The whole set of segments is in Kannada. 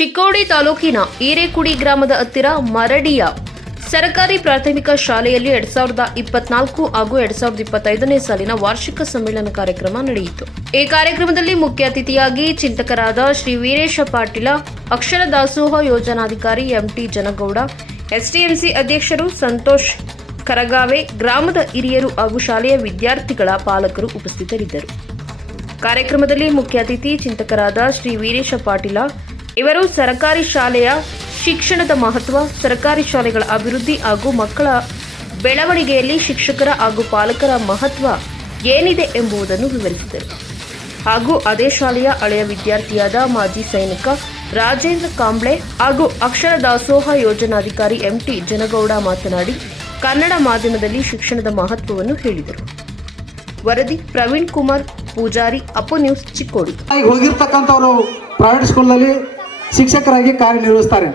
ಚಿಕ್ಕೋಡಿ ತಾಲೂಕಿನ ಈರೇಕುಡಿ ಗ್ರಾಮದ ಹತ್ತಿರ ಮರಡಿಯ ಸರ್ಕಾರಿ ಪ್ರಾಥಮಿಕ ಶಾಲೆಯಲ್ಲಿ 2024 ಹಾಗೂ 2025ನೇ ಸಾಲಿನ ವಾರ್ಷಿಕ ಸಮ್ಮೇಳನ ಕಾರ್ಯಕ್ರಮ ನಡೆಯಿತು. ಈ ಕಾರ್ಯಕ್ರಮದಲ್ಲಿ ಮುಖ್ಯ ಅತಿಥಿಯಾಗಿ ಚಿಂತಕರಾದ ಶ್ರೀ ವೀರೇಶ ಪಾಟೀಲ, ಅಕ್ಷರ ದಾಸೋಹ ಯೋಜನಾಧಿಕಾರಿ ಎಂಟಿ ಜನಗೌಡ, ಎಸ್ಟಿಎಂಸಿ ಅಧ್ಯಕ್ಷರು ಸಂತೋಷ್ ಕರಗಾವೆ, ಗ್ರಾಮದ ಹಿರಿಯರು ಹಾಗೂ ಶಾಲೆಯ ವಿದ್ಯಾರ್ಥಿಗಳ ಪಾಲಕರು ಉಪಸ್ಥಿತರಿದ್ದರು. ಕಾರ್ಯಕ್ರಮದಲ್ಲಿ ಮುಖ್ಯ ಅತಿಥಿ ಚಿಂತಕರಾದ ಶ್ರೀ ವೀರೇಶ ಪಾಟೀಲ ಇವರು ಸರ್ಕಾರಿ ಶಾಲೆಯ ಶಿಕ್ಷಣದ ಮಹತ್ವ, ಸರ್ಕಾರಿ ಶಾಲೆಗಳ ಅಭಿವೃದ್ಧಿ ಹಾಗೂ ಮಕ್ಕಳ ಬೆಳವಣಿಗೆಯಲ್ಲಿ ಶಿಕ್ಷಕರ ಹಾಗೂ ಪಾಲಕರ ಮಹತ್ವ ಏನಿದೆ ಎಂಬುದನ್ನು ವಿವರಿಸಿದರು. ಹಾಗೂ ಅದೇ ಶಾಲೆಯ ಹಳೆಯ ವಿದ್ಯಾರ್ಥಿಯಾದ ಮಾಜಿ ಸೈನಿಕ ರಾಜೇಂದ್ರ ಕಾಂಬ್ಳೆ ಹಾಗೂ ಅಕ್ಷರ ದಾಸೋಹ ಯೋಜನಾಧಿಕಾರಿ ಎಂಟಿ ಜನಗೌಡ ಮಾತನಾಡಿ ಕನ್ನಡ ಮಾಧ್ಯಮದಲ್ಲಿ ಶಿಕ್ಷಣದ ಮಹತ್ವವನ್ನು ಹೇಳಿದರು. ವರದಿ ಪ್ರವೀಣ್ ಕುಮಾರ್ ಪೂಜಾರಿ, ಅಪ್ಪು ನ್ಯೂಸ್, ಚಿಕ್ಕೋಡಿ. ಹೋಗಿರ್ತಕ್ಕಂಥವರು ಪ್ರೈವೇಟ್ ಸ್ಕೂಲ್ನಲ್ಲಿ ಶಿಕ್ಷಕರಾಗಿ ಕಾರ್ಯನಿರ್ವಹಿಸ್ತಾರೆ.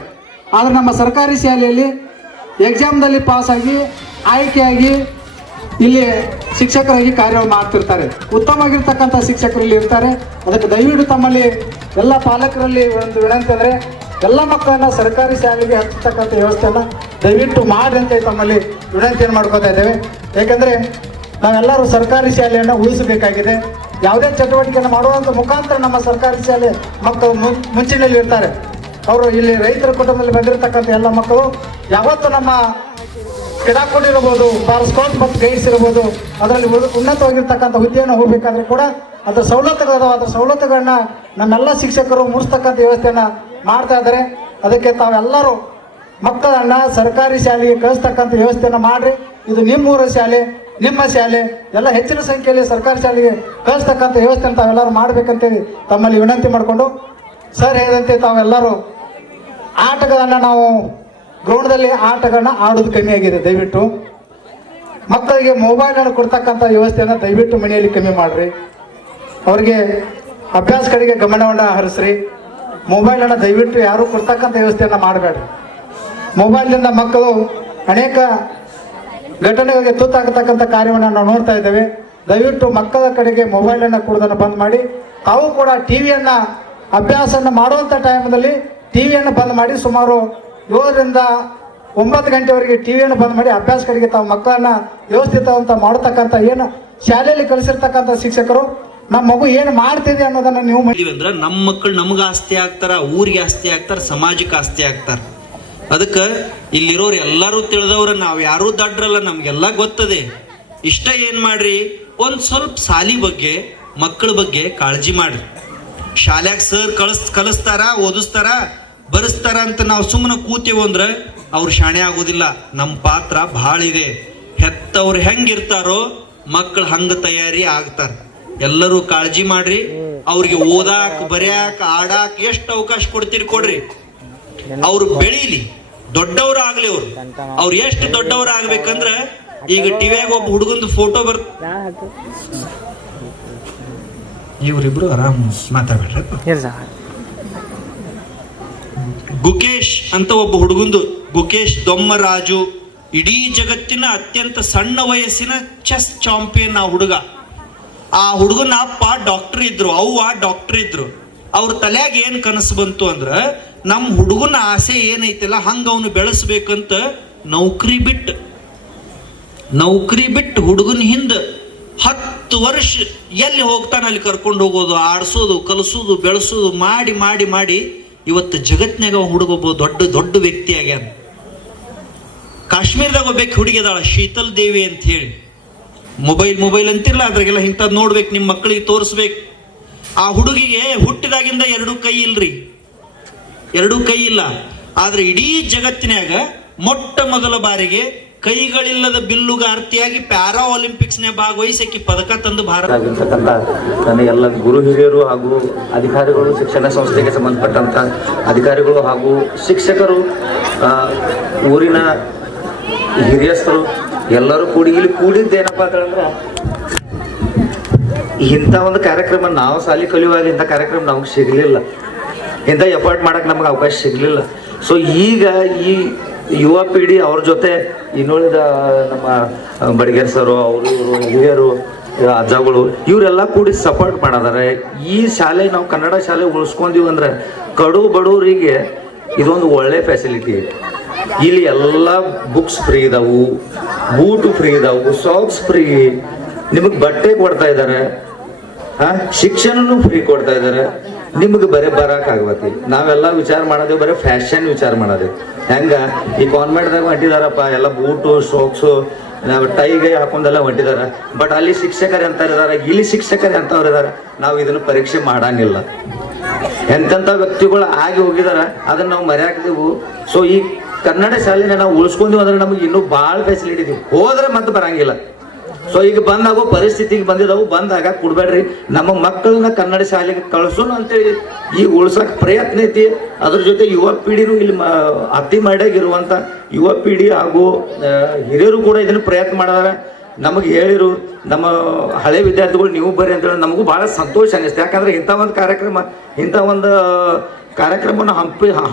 ಆದರೆ ನಮ್ಮ ಸರ್ಕಾರಿ ಶಾಲೆಯಲ್ಲಿ ಎಕ್ಸಾಮ್ದಲ್ಲಿ ಪಾಸಾಗಿ ಆಯ್ಕೆಯಾಗಿ ಇಲ್ಲಿ ಶಿಕ್ಷಕರಾಗಿ ಕಾರ್ಯ ಮಾಡ್ತಿರ್ತಾರೆ. ಉತ್ತಮವಾಗಿರ್ತಕ್ಕಂಥ ಶಿಕ್ಷಕರು ಇಲ್ಲಿ ಇರ್ತಾರೆ. ಅದಕ್ಕೆ ದಯವಿಟ್ಟು ತಮ್ಮಲ್ಲಿ ಎಲ್ಲ ಪಾಲಕರಲ್ಲಿ ಒಂದು ವಿನಂತಿ ಅಂದರೆ ಎಲ್ಲ ಮಕ್ಕಳನ್ನ ಸರ್ಕಾರಿ ಶಾಲೆಗೆ ಹಚ್ಚತಕ್ಕಂಥ ವ್ಯವಸ್ಥೆಯನ್ನು ದಯವಿಟ್ಟು ಮಾಡಿ ಅಂತ ತಮ್ಮಲ್ಲಿ ವಿನಂತಿಯನ್ನು ಮಾಡ್ಕೋತಾ ಇದ್ದೇವೆ. ಏಕೆಂದರೆ ನಾವೆಲ್ಲರೂ ಸರ್ಕಾರಿ ಶಾಲೆಯನ್ನು ಉಳಿಸಬೇಕಾಗಿದೆ. ಯಾವುದೇ ಚಟುವಟಿಕೆಯನ್ನು ಮಾಡುವಂಥ ಮುಖಾಂತರ ನಮ್ಮ ಸರ್ಕಾರಿ ಶಾಲೆ ಮಕ್ಕಳು ಮುಂಚಿನಲ್ಲಿ ಇರ್ತಾರೆ. ಅವರು ಇಲ್ಲಿ ರೈತರ ಕುಟುಂಬದಲ್ಲಿ ಬಂದಿರತಕ್ಕಂಥ ಎಲ್ಲ ಮಕ್ಕಳು ಯಾವತ್ತೂ ನಮ್ಮ ಕ್ರೀಡಾಕೂಟ ಇರ್ಬೋದು, ಸ್ಕೌಟ್ ಮತ್ತು ಗೈಡ್ಸ್ ಇರ್ಬೋದು, ಅದರಲ್ಲಿ ಉನ್ನತವಾಗಿರ್ತಕ್ಕಂಥ ಹುದ್ದೆಯನ್ನು ಹೋಗಬೇಕಾದ್ರೆ ಕೂಡ ಅದರ ಸವಲತ್ತುಗಳು ಅದರ ಸವಲತ್ತುಗಳನ್ನ ನಮ್ಮೆಲ್ಲ ಶಿಕ್ಷಕರು ಮೂಡಿಸ್ತಕ್ಕಂಥ ವ್ಯವಸ್ಥೆಯನ್ನು ಮಾಡ್ತಾ ಇದ್ದಾರೆ. ಅದಕ್ಕೆ ತಾವೆಲ್ಲರೂ ಮಕ್ಕಳನ್ನು ಸರ್ಕಾರಿ ಶಾಲೆಗೆ ಕಳಿಸ್ತಕ್ಕಂಥ ವ್ಯವಸ್ಥೆಯನ್ನು ಮಾಡಿರಿ. ಇದು ನಿಮ್ಮೂರ ಶಾಲೆ, ನಿಮ್ಮ ಶಾಲೆ, ಎಲ್ಲ ಹೆಚ್ಚಿನ ಸಂಖ್ಯೆಯಲ್ಲಿ ಸರ್ಕಾರಿ ಶಾಲೆಗೆ ಕಳಿಸ್ತಕ್ಕಂಥ ವ್ಯವಸ್ಥೆಯನ್ನು ತಾವೆಲ್ಲರೂ ಮಾಡಬೇಕಂತೇಳಿ ತಮ್ಮಲ್ಲಿ ವಿನಂತಿ ಮಾಡಿಕೊಂಡು, ಸರ್ ಹೇಳಿದಂತೆ ತಾವೆಲ್ಲರೂ ಆಟಗಳನ್ನು ನಾವು ಗ್ರೌಂಡ್ದಲ್ಲಿ ಆಟಗಳನ್ನ ಆಡೋದು ಕಮ್ಮಿ ಆಗಿದೆ. ದಯವಿಟ್ಟು ಮಕ್ಕಳಿಗೆ ಮೊಬೈಲನ್ನು ಕೊಡ್ತಕ್ಕಂಥ ವ್ಯವಸ್ಥೆಯನ್ನು ದಯವಿಟ್ಟು ಮನೆಯಲ್ಲಿ ಕಮ್ಮಿ ಮಾಡಿರಿ. ಅವರಿಗೆ ಅಭ್ಯಾಸ ಕಡೆಗೆ ಗಮನವನ್ನು ಹರಿಸ್ರಿ. ಮೊಬೈಲನ್ನು ದಯವಿಟ್ಟು ಯಾರೂ ಕೊಡ್ತಕ್ಕಂಥ ವ್ಯವಸ್ಥೆಯನ್ನು ಮಾಡಬೇಡ್ರಿ. ಮೊಬೈಲ್ನಿಂದ ಮಕ್ಕಳು ಅನೇಕ ಘಟನೆಗಳಿಗೆ ತುತ್ತಾಗತಕ್ಕಂಥ ಕಾರ್ಯವನ್ನು ನಾವು ನೋಡ್ತಾ ಇದ್ದೇವೆ. ದಯವಿಟ್ಟು ಮಕ್ಕಳ ಕಡೆಗೆ ಮೊಬೈಲನ್ನು ಕೊಡೋದನ್ನು ಬಂದ್ ಮಾಡಿ, ತಾವು ಕೂಡ ಟಿವಿಯನ್ನು ಅಭ್ಯಾಸವನ್ನು ಮಾಡುವಂಥ ಟೈಮ್ನಲ್ಲಿ ಟಿವಿಯನ್ನು ಬಂದ್ ಮಾಡಿ ಸುಮಾರು 7 ರಿಂದ 9 ಗಂಟೆವರೆಗೆ ಟಿವಿಯನ್ನು ಬಂದ್ ಮಾಡಿ ಅಭ್ಯಾಸ ಕಡೆಗೆ ತಾವು ಮಕ್ಕಳನ್ನ ವ್ಯವಸ್ಥಿತವಂತ ಮಾಡತಕ್ಕಂಥ ಏನು ಶಾಲೆಯಲ್ಲಿ ಕಲಿಸಿರ್ತಕ್ಕಂಥ ಶಿಕ್ಷಕರು ನಮ್ಮ ಮಗು ಏನು ಮಾಡ್ತಿದೆ ಅನ್ನೋದನ್ನ ನೀವು ಅಂದ್ರೆ ನಮ್ಮ ಮಕ್ಕಳು ನಮ್ಗೆ ಆಸ್ತಿ ಆಗ್ತಾರ, ಊರಿಗೆ ಆಸ್ತಿ ಆಗ್ತಾರ, ಸಮಾಜಕ್ಕೆ ಆಸ್ತಿ ಆಗ್ತಾರ. ಅದಕ್ಕೆ ಇಲ್ಲಿರೋರು ಎಲ್ಲರೂ ತಿಳಿದವ್ರ, ನಾವು ಯಾರೂ ದಡ್ರಲ್ಲ, ನಮ್ಗೆಲ್ಲ ಗೊತ್ತದೆ. ಇಷ್ಟ ಏನ್ ಮಾಡ್ರಿ, ಒಂದ್ ಸ್ವಲ್ಪ ಸಾಲಿ ಬಗ್ಗೆ ಮಕ್ಕಳ ಬಗ್ಗೆ ಕಾಳಜಿ ಮಾಡ್ರಿ. ಶಾಲ್ಯಾಗ ಸರ್ ಕಲಿಸ್ತಾರ, ಓದಿಸ್ತಾರ, ಬರೆಸ್ತಾರ ಅಂತ ನಾವು ಸುಮ್ಮನೆ ಕೂತೇವು ಅಂದ್ರೆ ಅವ್ರು ಶಾಣೆ ಆಗೋದಿಲ್ಲ. ನಮ್ಮ ಪಾತ್ರ ಬಹಳ ಇದೆ. ಹೆತ್ತವ್ರು ಹೆಂಗಿರ್ತಾರೋ ಮಕ್ಕಳು ಹಂಗ ತಯಾರಿ ಆಗ್ತಾರ. ಎಲ್ಲರೂ ಕಾಳಜಿ ಮಾಡ್ರಿ. ಅವ್ರಿಗೆ ಓದಾಕ್, ಬರ್ಯಾಕ, ಆಡಾಕ್ ಎಷ್ಟು ಅವಕಾಶ ಕೊಡ್ತೀರಿ ಕೊಡ್ರಿ. ಅವ್ರು ಬೆಳೀಲಿ, ದೊಡ್ಡವ್ರು ಆಗ್ಲಿ. ಅವ್ರು ಎಷ್ಟು ದೊಡ್ಡವ್ರು ಆಗ್ಬೇಕಂದ್ರ ಈಗ ಟಿವಿಯಾಗ ಒಬ್ಬ ಹುಡುಗಂದು ಫೋಟೋ ಇವ್ರಿಬ್ರು ಆರಾಮ್ ಮಾತಾಡ್ಬೇಡ್ರಿ. ಗುಕೇಶ್ ಅಂತ ಒಬ್ಬ ಹುಡುಗಂದು, ಗುಕೇಶ್ ದೊಮ್ಮರಾಜು, ಇಡೀ ಜಗತ್ತಿನ ಅತ್ಯಂತ ಸಣ್ಣ ವಯಸ್ಸಿನ ಚೆಸ್ ಚಾಂಪಿಯನ್ ಆ ಹುಡುಗ. ಆ ಹುಡುಗನ ಅಪ್ಪ ಡಾಕ್ಟರ್ ಇದ್ರು, ಅವ್ವ ಡಾಕ್ಟರ್ ಇದ್ರು. ಅವ್ರ ತಲೆಯಾಗ ಏನ್ ಕನಸು ಬಂತು ಅಂದ್ರ, ನಮ್ಮ ಹುಡುಗನ ಆಸೆ ಏನೈತಿಲ್ಲ ಹಂಗ ಅವನು ಬೆಳೆಸ್ಬೇಕಂತ ನೌಕರಿ ಬಿಟ್ಟು ಹುಡುಗನ ಹಿಂದ 10 ವರ್ಷ ಎಲ್ಲಿ ಹೋಗ್ತಾನ ಅಲ್ಲಿ ಕರ್ಕೊಂಡು ಹೋಗೋದು, ಆಡ್ಸೋದು, ಕಲಿಸೋದು, ಬೆಳೆಸೋದು ಮಾಡಿ ಮಾಡಿ ಮಾಡಿ ಇವತ್ತು ಜಗತ್ನಾಗ ಹುಡುಗೊಬ್ಬ ದೊಡ್ಡ ವ್ಯಕ್ತಿ ಆಗ್ಯಾನ. ಕಾಶ್ಮೀರದಾಗ ಒಬ್ಬಕ್ಕೆ ಹುಡುಗಿ ಅದಾಳ, ಶೀತಲ್ ದೇವಿ ಅಂತ ಹೇಳಿ. ಮೊಬೈಲ್ ಅಂತಿರಲ್ಲ, ಅದ್ರಾಗೆಲ್ಲ ಇಂಥದ್ದು ನೋಡ್ಬೇಕು, ನಿಮ್ಮ ಮಕ್ಕಳಿಗೆ ತೋರಿಸ್ಬೇಕು. ಆ ಹುಡುಗಿಗೆ ಹುಟ್ಟಿದಾಗಿಂದ 2 ಕೈ ಇಲ್ರಿ, 2 ಕೈ ಇಲ್ಲ. ಆದ್ರೆ ಇಡೀ ಜಗತ್ತಿನಾಗ ಮೊಟ್ಟ ಮೊದಲ ಬಾರಿಗೆ ಕೈಗಳಿಲ್ಲದ ಬಿಲ್ಲುಗಾರ್ತಿಯಾಗಿ ಪ್ಯಾರಾ ಒಲಿಂಪಿಕ್ಸ್ ನೇ ಭಾಗವಹಿಸಿ ಪದಕ ತಂದು ಭಾರತ ನನ್ನ ಎಲ್ಲ ಗುರು ಹಿರಿಯರು ಹಾಗೂ ಅಧಿಕಾರಿಗಳು, ಶಿಕ್ಷಣ ಸಂಸ್ಥೆಗೆ ಸಂಬಂಧಪಟ್ಟಂತ ಅಧಿಕಾರಿಗಳು ಹಾಗೂ ಶಿಕ್ಷಕರು, ಊರಿನ ಹಿರಿಯಸ್ಥರು ಎಲ್ಲರೂ ಇಲ್ಲಿ ಕೂಡಿದ್ದೇನಪ್ಪ ಅಂತಂದ್ರೆ, ಇಂಥ ಒಂದು ಕಾರ್ಯಕ್ರಮ ನಾವು ಶಾಲೆ ಕಲಿಯುವಾಗ ಇಂಥ ಕಾರ್ಯಕ್ರಮ ನಮಗೆ ಸಿಗಲಿಲ್ಲ, ಇಂಥ ಎಫರ್ಟ್ ಮಾಡಕ್ಕೆ ನಮ್ಗೆ ಅವಕಾಶ ಸಿಗಲಿಲ್ಲ. ಸೊ ಈಗ ಈ ಯುವ ಪೀಳಿ ಅವ್ರ ಜೊತೆ ಇನ್ನುಳಿದ ನಮ್ಮ ಬಡಿಗೇರ್ ಸರು, ಅವರು ಹಿರಿಯರು ಅಜ್ಜಗಳು ಇವರೆಲ್ಲ ಕೂಡಿ ಸಪೋರ್ಟ್ ಮಾಡಿದಾರೆ. ಈ ಶಾಲೆ ನಾವು ಕನ್ನಡ ಶಾಲೆ ಉಳಿಸ್ಕೊಂತೀವಿ ಅಂದ್ರೆ ಕಡು ಬಡವರಿಗೆ ಇದೊಂದು ಒಳ್ಳೆ ಫೆಸಿಲಿಟಿ ಐತಿ. ಇಲ್ಲಿ ಎಲ್ಲ ಬುಕ್ಸ್ ಫ್ರೀ ಇದಾವು, ಬೂಟು ಫ್ರೀ ಇದಾವು, ಸಾಕ್ಸ್ ಫ್ರೀ, ನಿಮಗೆ ಬಟ್ಟೆ ಕೊಡ್ತಾ ಇದ್ದಾರೆ, ಶಿಕ್ಷಣನೂ ಫ್ರೀ ಕೊಡ್ತಾ ಇದ್ದಾರೆ. ನಿಮಗೆ ಬರೀ ಬರೋಕ್ಕಾಗತ್ತೆ. ನಾವೆಲ್ಲ ವಿಚಾರ ಮಾಡೋದೇವು ಬರೀ ಫ್ಯಾಷನ್ ವಿಚಾರ ಮಾಡೋದೇವು. ಹೆಂಗ ಈ ಕಾನ್ವೆಂಟ್ದಾಗ ಹೊಂಟಿದಾರಪ್ಪ ಎಲ್ಲ ಬೂಟು ಸಾಕ್ಸು ನಾವು ಟೈಗೆ ಹಾಕೊಂಡೆಲ್ಲ ಹೊಂಟಿದ್ದಾರೆ. ಬಟ್ ಅಲ್ಲಿ ಶಿಕ್ಷಕರು ಎಂಥವ್ರು ಇದ್ದಾರೆ, ಇಲ್ಲಿ ಶಿಕ್ಷಕರು ಎಂಥವ್ರು ಇದ್ದಾರೆ, ನಾವು ಇದನ್ನು ಪರೀಕ್ಷೆ ಮಾಡಂಗಿಲ್ಲ. ಎಂತೆಂಥ ವ್ಯಕ್ತಿಗಳು ಆಗಿ ಹೋಗಿದಾರೆ ಅದನ್ನು ನಾವು ಮರೆಯಾಕ್ತೀವಿ. ಸೊ ಈ ಕನ್ನಡ ಶಾಲೆನ ನಾವು ಉಳಿಸ್ಕೊಂತೀವಿ ಅಂದ್ರೆ ನಮಗೆ ಇನ್ನೂ ಭಾಳ ಫೆಸಿಲಿಟಿ ಇದೀವಿ. ಹೋದ್ರೆ ಮತ್ತೆ ಬರಂಗಿಲ್ಲ. ಸೊ ಈಗ ಬಂದಾಗೋ ಪರಿಸ್ಥಿತಿಗೆ ಬಂದಿದ್ದಾವು. ಬಂದಾಗ ಕೊಡ್ಬೇಡ್ರಿ, ನಮ್ಮ ಮಕ್ಕಳನ್ನ ಕನ್ನಡ ಶಾಲೆಗೆ ಕಳ್ಸೋಣ ಅಂತೇಳಿ ಈಗ ಉಳ್ಸಕ್ ಪ್ರಯತ್ನ ಐತಿ. ಅದ್ರ ಜೊತೆ ಯುವ ಪೀಳಿನೂ ಇಲ್ಲಿ ಅತಿ ಮಾಡ್ಯಾಗಿರುವಂಥ ಯುವ ಪೀಳಿ ಹಾಗೂ ಹಿರಿಯರು ಕೂಡ ಇದನ್ನು ಪ್ರಯತ್ನ ಮಾಡಿದಾರೆ. ನಮಗೆ ಹೇಳಿರು ನಮ್ಮ ಹಳೆ ವಿದ್ಯಾರ್ಥಿಗಳು ನೀವು ಬರ್ರಿ ಅಂತೇಳಿ ನಮಗೂ ಭಾಳ ಸಂತೋಷ ಅನ್ನಿಸ್ತು. ಯಾಕಂದ್ರೆ ಇಂಥ ಒಂದು ಕಾರ್ಯಕ್ರಮವನ್ನು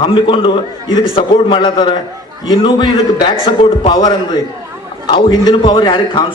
ಹಮ್ಮಿಕೊಂಡು ಇದಕ್ಕೆ ಸಪೋರ್ಟ್ ಮಾಡ್ಲತ್ತಾರ. ಇನ್ನೂ ಬಿ ಇದಕ್ಕೆ ಬ್ಯಾಕ್ ಸಪೋರ್ಟ್ ಪವರ್ ಅಂತ ಅವು ಹಿಂದಿನ ಪವರ್ ಯಾರಿಗೆ ಕಾಣಿಸೋ